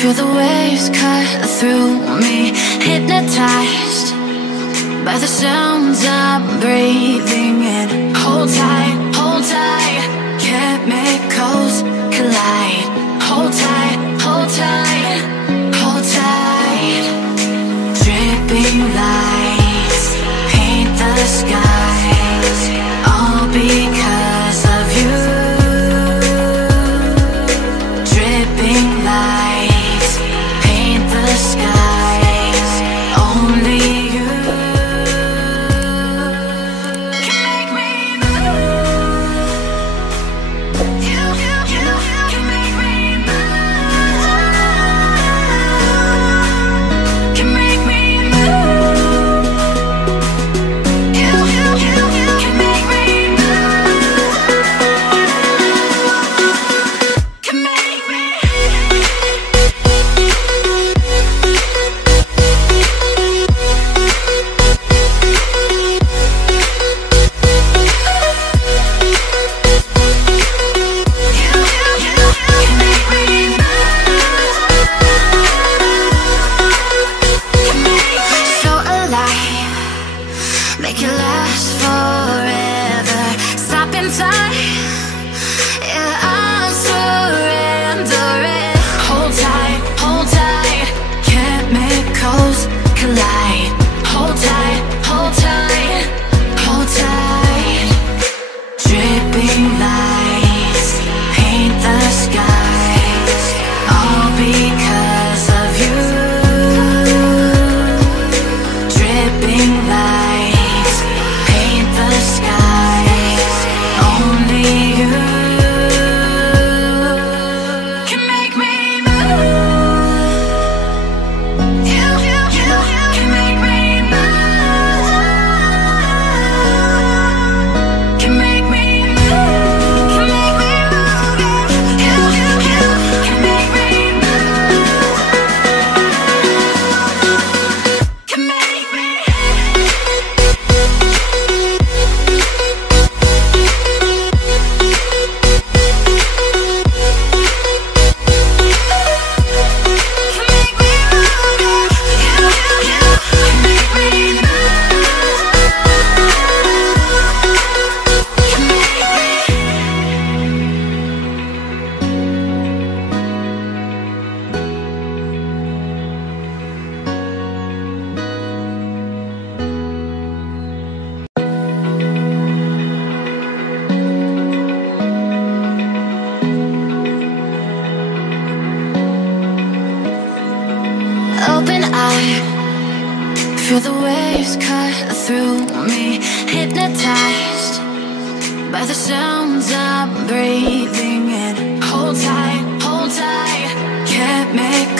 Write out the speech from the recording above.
Feel the waves cut through me, hypnotized by the sounds I'm breathing in. Hold tight, chemicals collide. Hold tight, hold tight, hold tight. Dripping lights paint the skies, all because of you. Dripping lights paint the skies, only you can make me move. You can make me move. Can make me move. You can make me move. Can make me. So alive, make it last forever. Stop in time, yeah, I'm surrendering. Hold tight, chemicals collide. Hold tight, hold tight, hold tight. Dripping lights paint the skies, all because of you. Dripping lights paint the skies, only you can make me move. You can make me move. Can make me move. Can make me move. You can make me move. Can make me. Open eye, feel the waves cut through me, hypnotized by the sounds I'm breathing in. Hold tight, chemicals